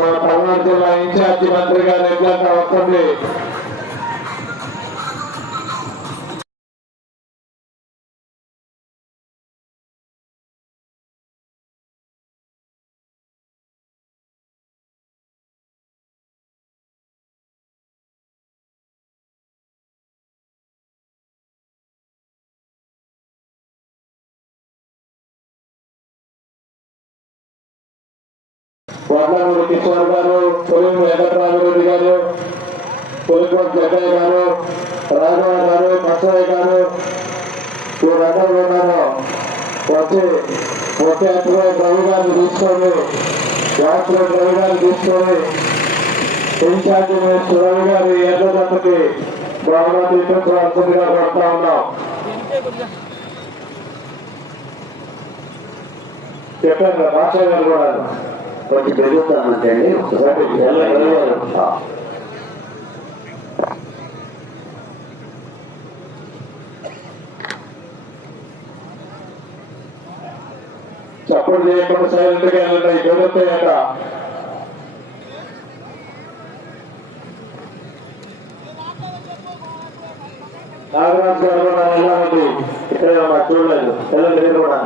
మన పల్నాడు జిల్లా ఇన్ఛార్జి మంత్రి గారు ఎట్లంటే వస్తుంది వడ్లమూడి కిషోర్ గారు పొలి వెంకటరామరెడ్డి గారు పొలికోటి జగ్గయ్య గారు రాఘవ గారు బసయ్య గారు వీరందరూ ఉన్నారు వచ్చి ఒక యాత్రలో రవి గారిని తీసుకొని యాత్రలో రవి గారిని తీసుకొని ఇన్ఛార్జి మినిస్టర్ రవి గారి ఎర్రదత్తకి బహుమతి ఇప్పించవలసిందిగా కోరుతా ఉన్నాం. చెప్పారు భాష గారు కూడా. కొంచెం పెరుగుతానంటే అండి. ఒకసారి చప్పుడు చేయకుండా సైలెంట్గా వెళ్ళండి. జరుగుతాయట నాగరాజు గారు కూడా వెళ్ళాలండి. ఇక్కడ చూడలేదు వెళ్ళండి మీరు కూడా.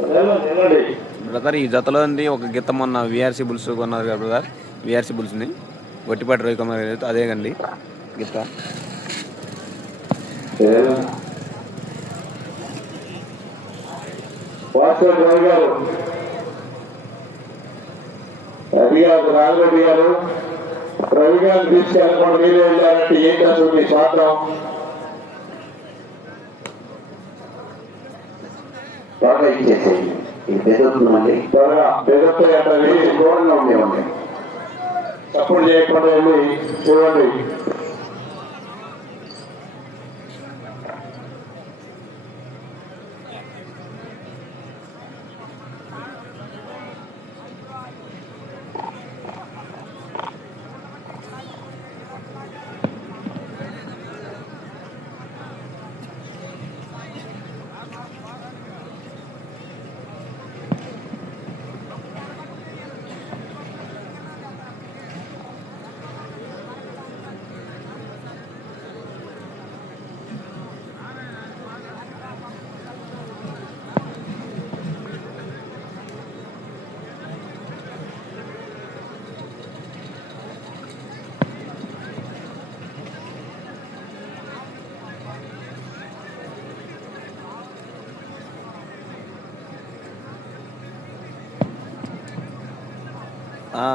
వెళ్ళండి వెళ్ళండి బ్రదర్ ఈ జతలో ఉంది ఒక గీత మొన్న విఆర్సీ బుల్స్ కొన్నారు కదా బ్రదర్? విఆర్సీ బుల్స్ని వట్టిపాటి రవికుమార్ గారు అదే కండి గీత. రవి గారు రవి గారు తీసుకెళ్ళకుండా మీరు వెళ్ళారంటే ఏం కాదు మీ స్వార్థం త్వరగా ఇచ్చేసేయండి పెరుగుతుందండి త్వరగా బెదర్తాయంటే దూరంగా ఉండేవండి సపోర్ట్ చేయకుండా వెళ్ళి చూడండి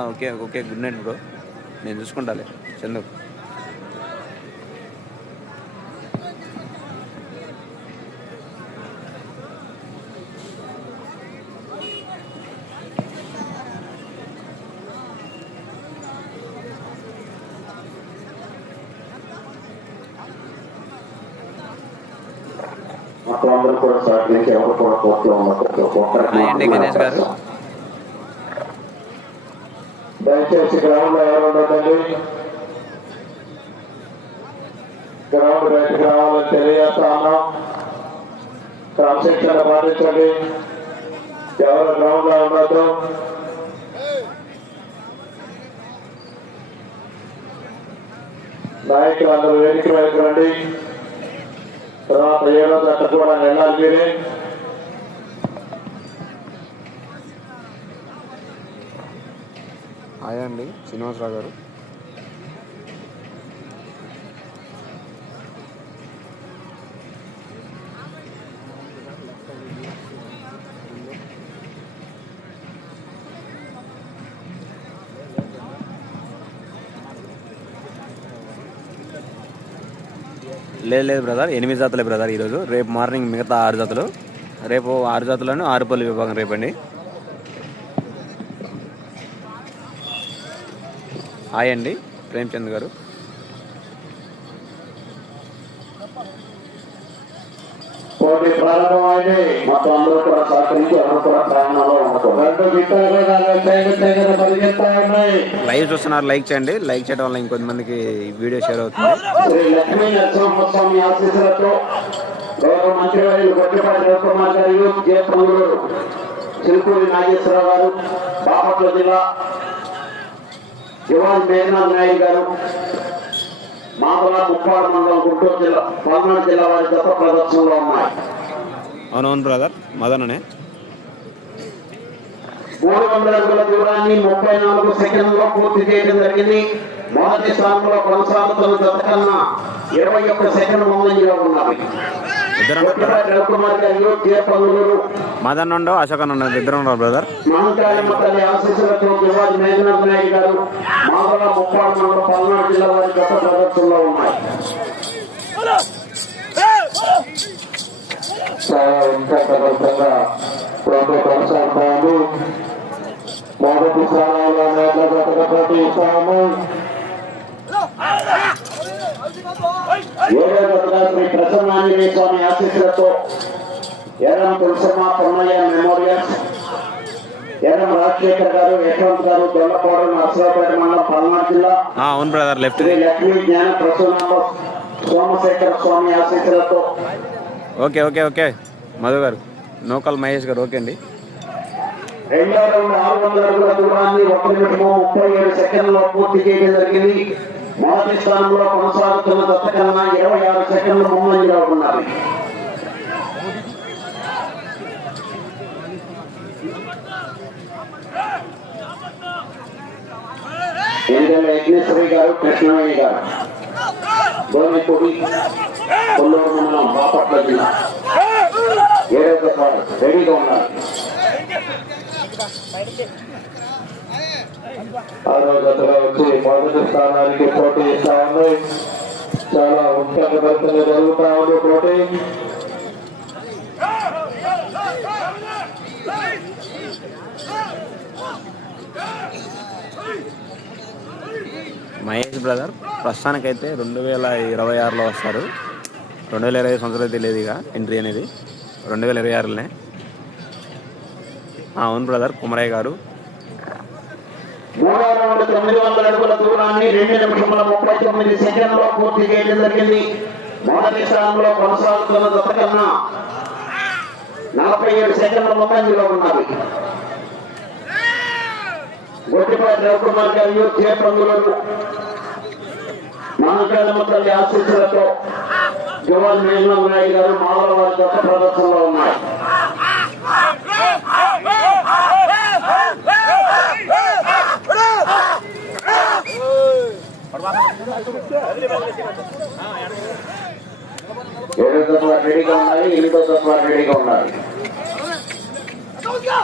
okay okay good night bro. నేను చూసుకుంటాలే. చందు. అందరూ కూడా సహకరించి ఎవరు కూడా కోర్టులో ఉన్న గారు. దయచేసి గ్రౌండ్లో ఎవరు ఉండదండి గ్రౌండ్ బయటకు రావాలని తెలియజేస్తా ఉన్నాం. క్రమశిక్షణ పాటించండి. ఎవరు గ్రౌండ్లో ఉండదు నాయకులు అందరూ వేదిక వైపు రండి. తర్వాత ఏడో దట్ట కూడా వెళ్ళాలి మీరే. హాయ్ అండి శ్రీనివాసరావు గారు. లేదు లేదు బ్రదర్ ఎనిమిది జాతలే బ్రదర్ ఈరోజు. రేపు మార్నింగ్ మిగతా ఆరు జాతలు. రేపు ఆరు జాతులను ఆరు పల్లి విభాగం రేపండి. హాయ్ అండి ప్రేమ్చంద్ గారు. పోటీ ప్రారంభమైంది. మొత్తం అందరూ కూడా సహకరించి కూడా ప్రయాణంలో లైవ్ చూస్తున్నారు లైక్ చేయండి. లైక్ చేయడం వల్ల ఇంకొంతమందికి వీడియో షేర్ అవుతుంది. శ్రీ లక్ష్మీ నరసింహస్వామి ఆశీస్సులతో గౌరవ మంత్రివర్యులు గొట్టిపాటి రవికుమార్ గారు యూత్ జే పొంగూరు చిలుకూరి నాగేశ్వరరావు గారు బాపట్ల జిల్లా యువన్ మేఘనాథ్ నాయుడు గారు మామల ముప్పాడు మండలం గుంటూరు జిల్లా పల్నాడు జిల్లా వారి గత ప్రదర్శనలో ఉన్నాయి. అవునవును బ్రదర్ మదననే. మూడు వందల అడుగుల దూరాన్ని ముప్పై నాలుగు సెకండ్లో పూర్తి చేయడం జరిగింది. మొదటి స్థానంలో కొనసాగుతున్న జత కన్నా ఇరవై ఒక్క సెకండ్ ముందంజలో ఉన్నవి. మదన్ ఉండవు అశోక్ అన్న ఉండవు ఇద్దరు ఉండవు బ్రదర్ మొదటి స్థానంలో నేల ఇస్తాము ఏడో జతగా శ్రీ ప్రసన్నాంజనేయ స్వామి ఆశీస్సులతో ఎర్రం తులసమ్మ పొన్నయ్య మెమోరియల్స్ ఎర్రం రాజశేఖర్ గారు యశ్వంత్ గారు దొల్లకోడ నర్సరావుపేట మండలం పల్నాడు జిల్లా. అవును బ్రదర్ లెఫ్ట్ శ్రీ లక్ష్మీ జ్ఞాన ప్రసన్న సోమశేఖర స్వామి ఆశీస్సులతో. Okay okay okay. మధు గారు నోకల్ మహేష్ గారు ఓకే అండి. రెండో రౌండ్ ఆరు వందల అడుగుల దూరాన్ని ఒక నిమిషము ముప్పై ఏడు సెకండ్లో పూర్తి చేయడం జరిగింది. మొదటి స్థానంలో కొనసాగుతున్న దత్త కన్నా ఇరవై ఆరు సెకండ్లు ముందంజలో ఉన్నారు ఎన్నికల యజ్ఞేశ్వరి గారు కృష్ణమయ్య గారు గోమిపూడి కొల్లూరు మండలం బాపట్ల జిల్లా. ఏడవ రెడీగా ఉన్నారు. ఆరో జతగా వచ్చి మొదటి స్థానానికి పోటీ ఇస్తా ఉన్నాయి చాలా ఉత్కంఠభరితంగా జరుగుతా ఉంది పోటీ. మహేష్ బ్రదర్ ప్రస్తుతానికైతే రెండు వేల ఇరవై ఆరులో వస్తారు. రెండు వేల ఇరవై సంవత్సరాలు తెలియదు ఇక ఎంట్రీ అనేది. రెండు వేల ఇరవై ఆరులోనే. అవును బ్రదర్ కుమరయ్య గారు. మూడో రౌండ్ తొమ్మిది వందల అడుగుల దూరాన్ని రెండు నిమిషముల ముప్పై తొమ్మిది సెకండ్లో పూర్తి చేయడం జరిగింది. మొదటి స్థానంలో కొనసాగుతున్న జత కన్నా నలభై ఏడు సెకండ్ల ముందంజలో ఉన్నది గొడ్డిపాటి రవికుమార్ గారు చేపందులను పందులను మహాకాళమ్మ తల్లి ఆశీస్సులతో జవాన్ మేఘనాథ్ నాయుడు గారు మాధవ వారి ప్రదర్శనలో ఉన్నాయి ఏడో తత్వ రెడీగా ఉండాలి ఎనిమిదో తత్వ రెడీగా ఉండాలి నాలుగో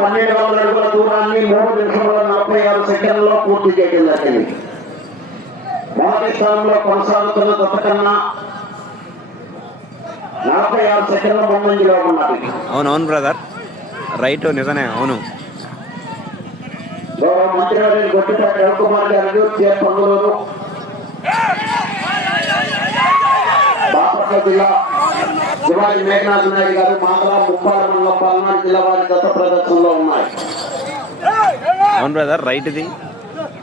పన్నెండు వందల అడుగుల దూరాన్ని మూడు నిమిషంలో నలభై ఆరు సెకండ్లో పూర్తి చేయడం జరిగింది మొదటి స్థానంలో కొనసాగుతున్న కొత్త కన్నా నలభై ఆరు సెకండ్ల ముందంజలో ఉన్నది అవునవును బ్రదర్. రైట్ నిజమే అవును. గౌరవ మంత్రివర్యులు గొట్టిపాటి రవికుమార్ గారు చే పంగులూరు బాపట్ల జిల్లా శివాజీ మేఘనాథ్ నాయుడు గారు మామల ముప్పాల మండలం పల్నాడు జిల్లా వారి గత ప్రదర్శనలో ఉన్నాయి. అవును brother రైట్ది.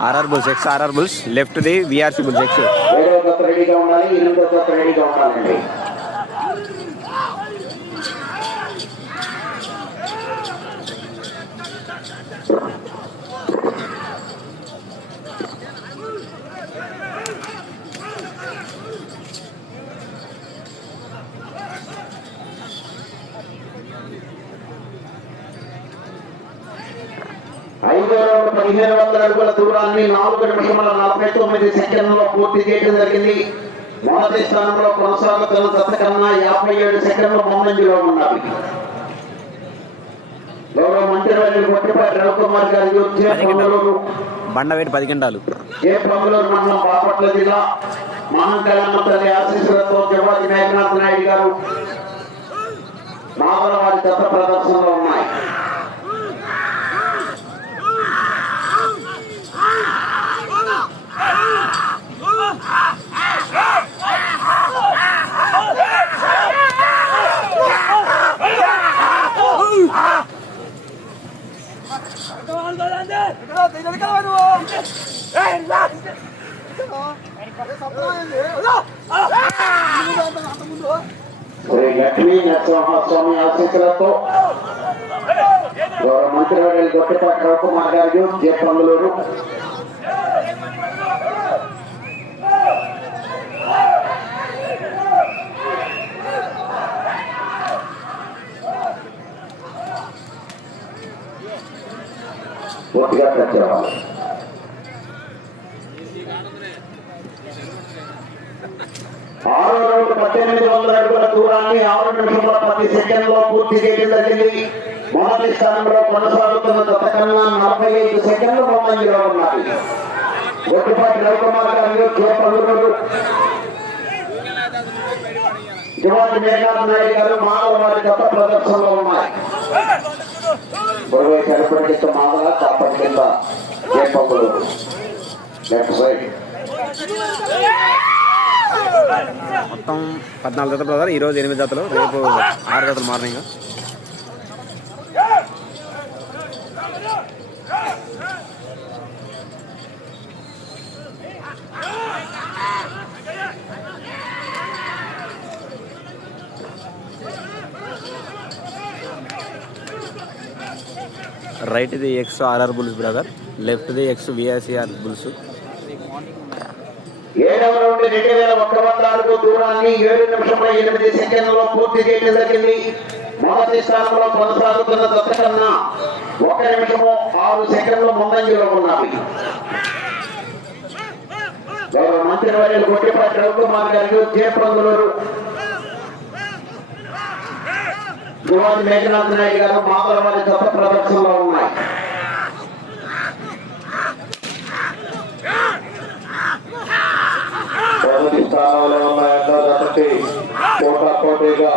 RR bulls X RR bulls లెఫ్ట్ది VRC bulls X. గత రెడీగా ఉండాలి ఎనిమిదో గత రెడీగా ఉండాలండి ఐదో రౌండ్ పదిహేను వందల అడుగుల దూరాన్ని నాలుగు నిమిషముల నలభై తొమ్మిది సెకండ్లలో పూర్తి చేయడం జరిగింది. మొదటి స్థానంలో కొనసాగుతున్న దశ కన్నా యాభై ఏడు సెకండ్ల ముందంజలో ఉన్నది గౌరవ మంత్రివర్యులు కొట్టిపాటి రవికుమార్ గారి జే పొంగలూరు బండ వేటి పది గంటలు జే పొంగలూరు మండలం బాపట్ల జిల్లా మహాకాళమ్మ తల్లి ఆశీస్సులతో జవాజీ మేఘనాథ్ నాయుడు గారు మామల వారి దత్త ప్రదర్శనలో శ్రీ లక్ష్మీ నరసింహస్వామి ఆశీస్సులతో గౌరవ మంత్రివర్యులు గొట్టిపాటి రవికుమార్ గారు జే పంగులూరు పూర్తిగా తెచ్చేవాళ్ళు ఆరో రౌండ్ పద్దెనిమిది వందల అడుగుల దూరాన్ని ఆరు నిమిషముల పది సెకండ్లో పూర్తి చేయడం జరిగింది. మొదటి స్థానంలో కొనసాగుతున్న గతకన్నా నలభై ఐదు సెకండ్లు ముందంజలో ఉన్నాయి. గొడ్డుపాటి రవికుమార్ గారు చేపలు పలువురు యువతి మేఘనాథ్ నాయుడు గారు మానవ వారి గత ప్రదర్శనలో ఉన్నాయి. బురవై కనపడి కింద మాదల కింద చేపలు పలువురు లెఫ్ట్ సైడ్. మొత్తం పద్నాలుగు జతలు బ్రదర్ ఈరోజు ఎనిమిది జతలు. రేపు ఆరు జతలు మార్నింగ్. రైట్ది ఎక్స్ ఆర్ఆర్ బుల్స్ బ్రదర్ లెఫ్ట్ది ఎక్స్ విఆర్సిఆర్ బుల్స్ ఏడవ నుండి రెండు వేల ఒక్క వంద అడుగు దూరాన్ని ఏడు నిమిషంలో ఎనిమిది సెకండ్లలో పూర్తి చేయడం జరిగింది. మొదటి స్థానంలో కొనసాగుతున్న దత్త కన్నా ఒక నిమిషము ఆరు సెకండ్ల ముందంజలో ఉన్నవి గౌరవ మంత్రి వర్యులు గొట్టిపాటి రవికుమార్ గారు జయప్రంగులూరు యువతి మేఘనాథ్ నాయుడు గారు మామూలు వారి గత ప్రదర్శనలో ఉన్నాయి మొదటి స్థానంలో ఉన్న ఎడ్ల జతకి కోట పోటీగా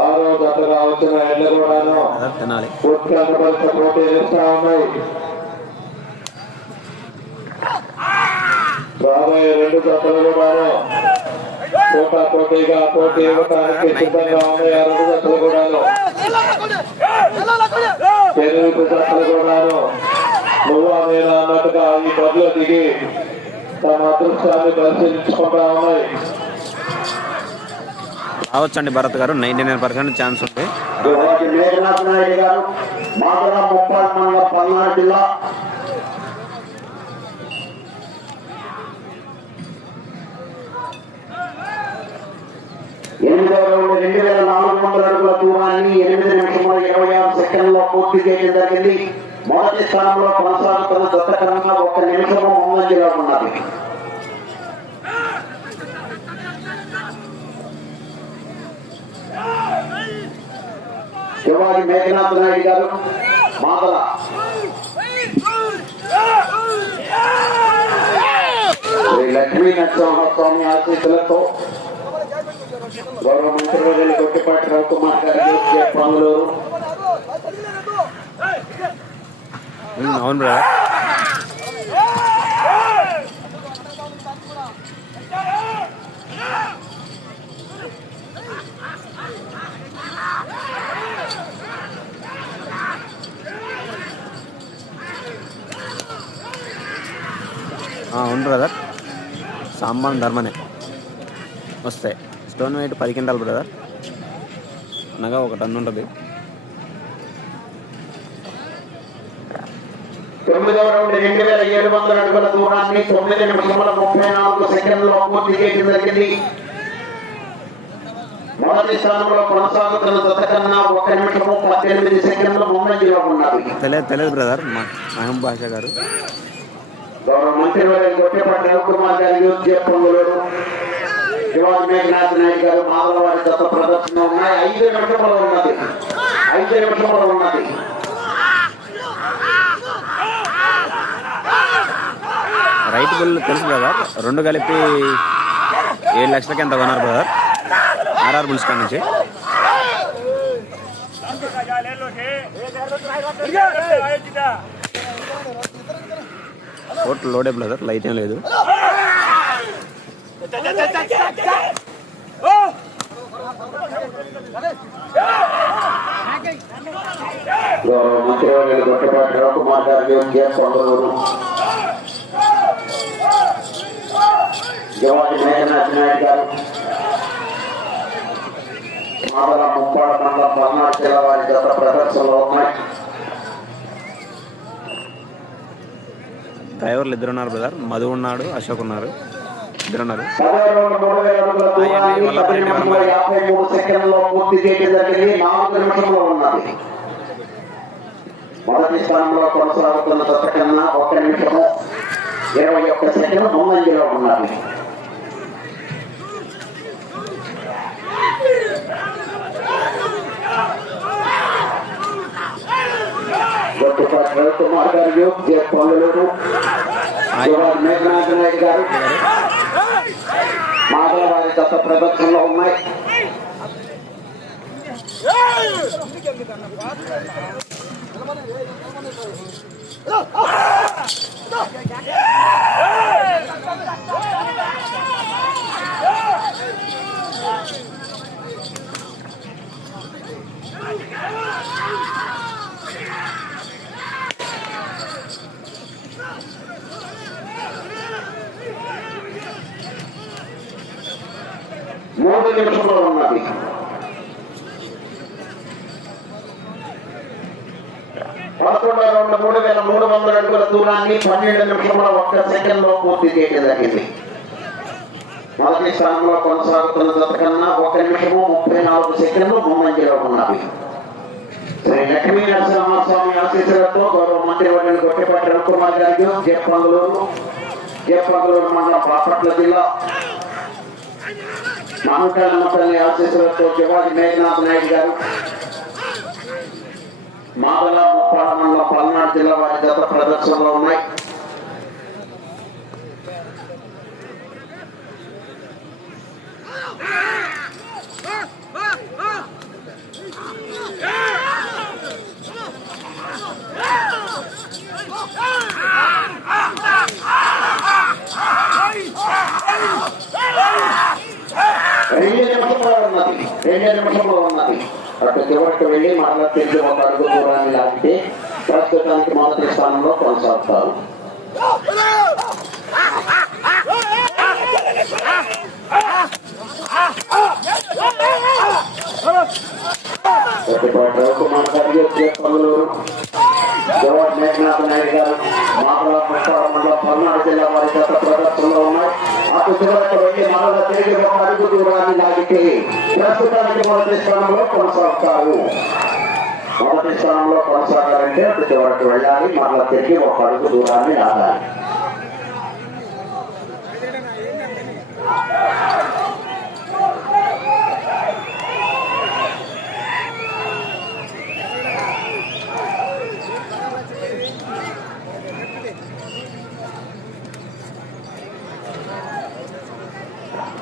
ఆరో జతగా వచ్చిన ఎడ్లు కూడాను బ్రదర్ తినాలి ఉత్కంఠపరిచ పోటీ చేస్తా ఉన్నాయి రాబోయే రెండు జతలు కూడాను కోట పోటీగా పోటీ ఇవ్వడానికి సిద్ధంగా ఉన్నాయి ఆ రెండు జతలు కూడాను ఎనిమిది జతలు కూడాను నువ్వు నేను అన్నట్టుగా ఈ బదులు దిగి తమ అదృష్టాన్ని ఉన్నాయి రావచ్చండి భరత్ గారు. నైన్టీ నైన్ పర్సెంట్ ఛాన్స్ ఉంది. మేఘనాథ్ నాయుడు గారు పల్నాడు జిల్లా. రౌండ్ రెండు వేల నాలుగు వందల అడుగుల దూరాన్ని ఎనిమిది నిమిషముల ఇరవై ఆరు సెకండ్లో పూర్తి చేయడం జరిగింది. మొదటి స్థానంలో కొనసాగుతున్న దత్త కన్నా ఒక నిమిషము ముందంజలో ఉన్నది. శివాజీ మేఘనాథ్ నాయుడు గారు మాదల. శ్రీ లక్ష్మీ నరసింహస్వామి ఆశీస్సులతో గౌరవ మంత్రివర్యులు గొట్టిపాటి రవికుమార్ గారు పనులు పంగులూరు ఉమ్, అవును బ్రదర్. అవును బ్రదర్. సాంబాన్ ధర్మనే. వస్తాయి. స్టోన్ వెయిట్ పది కింటాలు బ్రదర్. అనగా ఒక టన్ను ఉంటుంది తొమ్మిదవ రౌండ్ రెండు వేల ఏడు వందల అడుగుల దూరాన్ని తొమ్మిది నిమిషముల ముప్పై నాలుగు సెకండ్లో పూర్తి చేయడం జరిగింది. మొదటి స్థానంలో కొనసాగుతున్న దత్త కన్నా ఒక నిమిషము పద్దెనిమిది సెకండ్లు ముందంజలో ఉన్నది. తెలియదు తెలియదు బ్రదర్ మా మహబూబ్ బాషా గారు. గౌరవ మంత్రి వారి గొట్టపాటి రవికుమార్ గారి యూత్ పొంగులూరు శివాజీ మేఘనాథ్ నాయుడు గారు మాధవ వారి గత ప్రదర్శన ఉన్నాయి. ఐదు నిమిషములు ఉన్నది. ఐదు నిమిషములు ఉన్నది. రైతు బిల్లు తెలుసు బ్రదర్. రెండు కలిపి ఏడు లక్షలకి ఎంత కొన్నారు బ్రదర్? ఆర్ఆర్ బుల్స్ కాడ నుంచి. కోట్లు లోడే బ్రదర్ లైట్ ఏం లేదు. Oh! గౌరవ మంత్రివర్యులు గొట్టపాటి రవికుమార్ జవాజి మేఘనాథ్ నాయుడు గారు మాదల ముప్పాడ మండలం పల్నాడు జిల్లా వారి గత ప్రదర్శనలో ఉన్నాయి డ్రైవర్లు ఇద్దరు ఉన్నారు బ్రదర్ మధు ఉన్నాడు అశోక్ ఉన్నారు ఇద్దరు ఉన్నారు మొదటి స్థానంలో కొనసాగుతున్న దశ కన్నా ఒక్క నిమిషము ఇరవై ఒక్క సెకండ్ ముందంజలో ఉన్నది. రవికుమార్ గారు జే శివాజీ మేఘనాథ్ నాయుడు గారు. మాధవ వారి దత్త ప్రదర్శనలో ఉన్నాయి. మూడు నిమిషంలో ఉన్నది. పదకొండు రెండు మూడు వేల మూడు వందల అడుగుల దూరాన్ని పన్నెండు నిమిషంలో ఒక్క సెకండ్లో పూర్తి చేయడం జరిగింది. మొదటి స్థానంలో కొనసాగుతున్న జత కన్నా ఒక నిమిషము ముప్పై నాలుగు సెకండ్లు ముందంజలో ఉన్నవి శ్రీ లక్ష్మీ నరసింహస్వామి ఆశీస్సులతో గౌరవ మంత్రి వర్యులు గొట్టిపాటి రవికుమార్ గారికి జయపంగులూరు జయపంగులూరు మండలం బాపట్ల జిల్లా మానకాలమ్మ తల్లి ఆశీస్సులతో శివాజీ మేఘనాథ్ నాయుడు గారు. మాదల ముప్పాడ మండల పల్నాడు జిల్లా వారి గత ప్రదర్శనలో ఉన్నాయి రెండు నిమిషంలో ఉన్నది రెండు నిమిషంలో ఉన్నది అటు చివరికి వెళ్ళి మరలా తిరిగి ఒక అడుగు దూరాన్ని లాగితే ప్రస్తుతానికి మొదటి స్థానంలో కొనసాగుతారు ప్రతిపాటి రవికుమార్ గారు ఎస్కే పనులూరు జవహర్ మేఘనాథ్ నాయుడు గారు మామల ముప్పాడ మండలం పల్నాడు జిల్లా వారి గత ప్రదర్శనలో ఉన్నాయి అటు చివరకు వెళ్ళి మరల తిరిగి ఒక అడుగు దూరాన్ని లాగితే ప్రస్తుతానికి మొదటి స్థానంలో కొనసాగుతారు మొదటి స్థానంలో కొనసాగాలంటే అటు చివరకు వెళ్ళాలి మరల తిరిగి ఒక అడుగు దూరాన్ని లాగాలి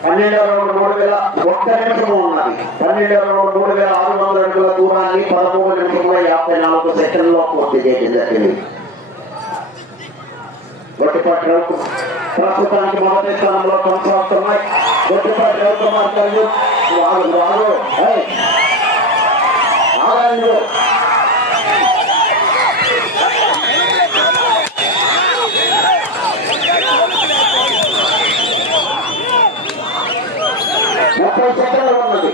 పన్నెండు రౌండ్ మూడు వేల ఒక్క నిమిషం ఉన్నది. పన్నెండు రౌండ్ మూడు వేల ఆరు వందల అడుగుల దూరాన్ని పదమూడు నిమిషంలో యాభై నాలుగు సెకండ్లో పూర్తి చేయడం జరిగింది గొట్టిపాటి ప్రస్తుతానికి మొదటి స్థానంలో కొనసాగుతున్నాయి. గొట్టిపాటి రవికుమార్ గారు వారు ఆగండి. ముప్పై సెకండ్లు ఉన్నది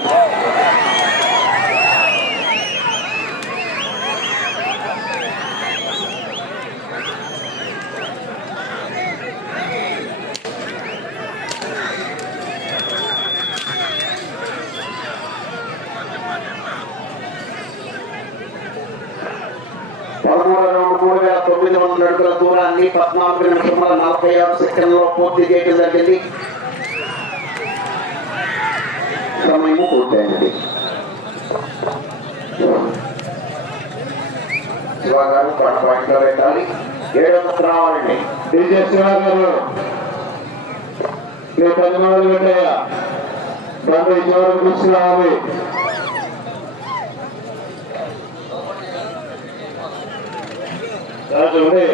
పదమూడు రెండు మూడు వేల తొమ్మిది వందల అడుగుల దూరాన్ని పద్నాలుగు నిమిషముల నలభై ఆరు సెకండ్లో పూర్తి చేయడం జరిగింది. సమయము పూర్తయింది శివగారు పాయింట్లో పెట్టాలి ఏడవ రావాలండి డీజే శివ గారు మీ పది మంది పెట్టయ్యా బండి చివరికి తీసుకురావాలి Ah, ouais.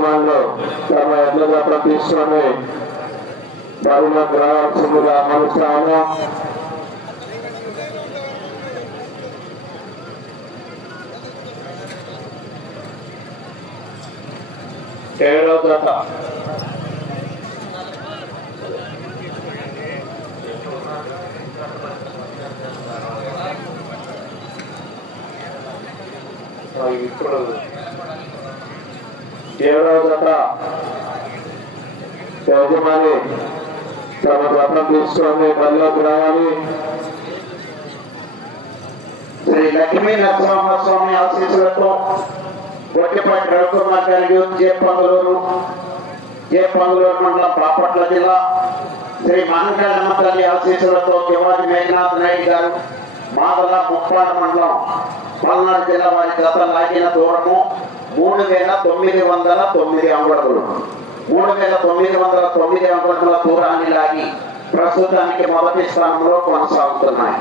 ఉదయ్. తమ ఎడ్ల జాతర తీసుకొని బరిలోకి రావాల్సిందిగా మనుస్తాను ఏడో జత ఇప్పుడు ఏడవ జత యజమాని తమ రత్నం తీసుకొని బలిలోకి రావాలి శ్రీ లక్ష్మీ నరసింహస్వామి ఆశీస్సులతో గొట్టిపాటి రవికుమార్ గారి youth J Panguluru J Panguluru మండలం బాపట్ల జిల్లా. శ్రీ మానకాళమ్మ తల్లి ఆశీస్సులతో కివాడి మేఘనాథ్ నాయుడు గారు మాదల ముప్పాడ మండలం పల్నాడు జిల్లా వారి గత లాగిన దూరము. మూడు వేల తొమ్మిది వందల తొమ్మిది అంగుళములు. మూడు వేల తొమ్మిది వందల తొమ్మిది అంగుళముల దూరాన్ని లాగి ప్రస్తుతానికి మొదటి స్థానంలో కొనసాగుతున్నాయి.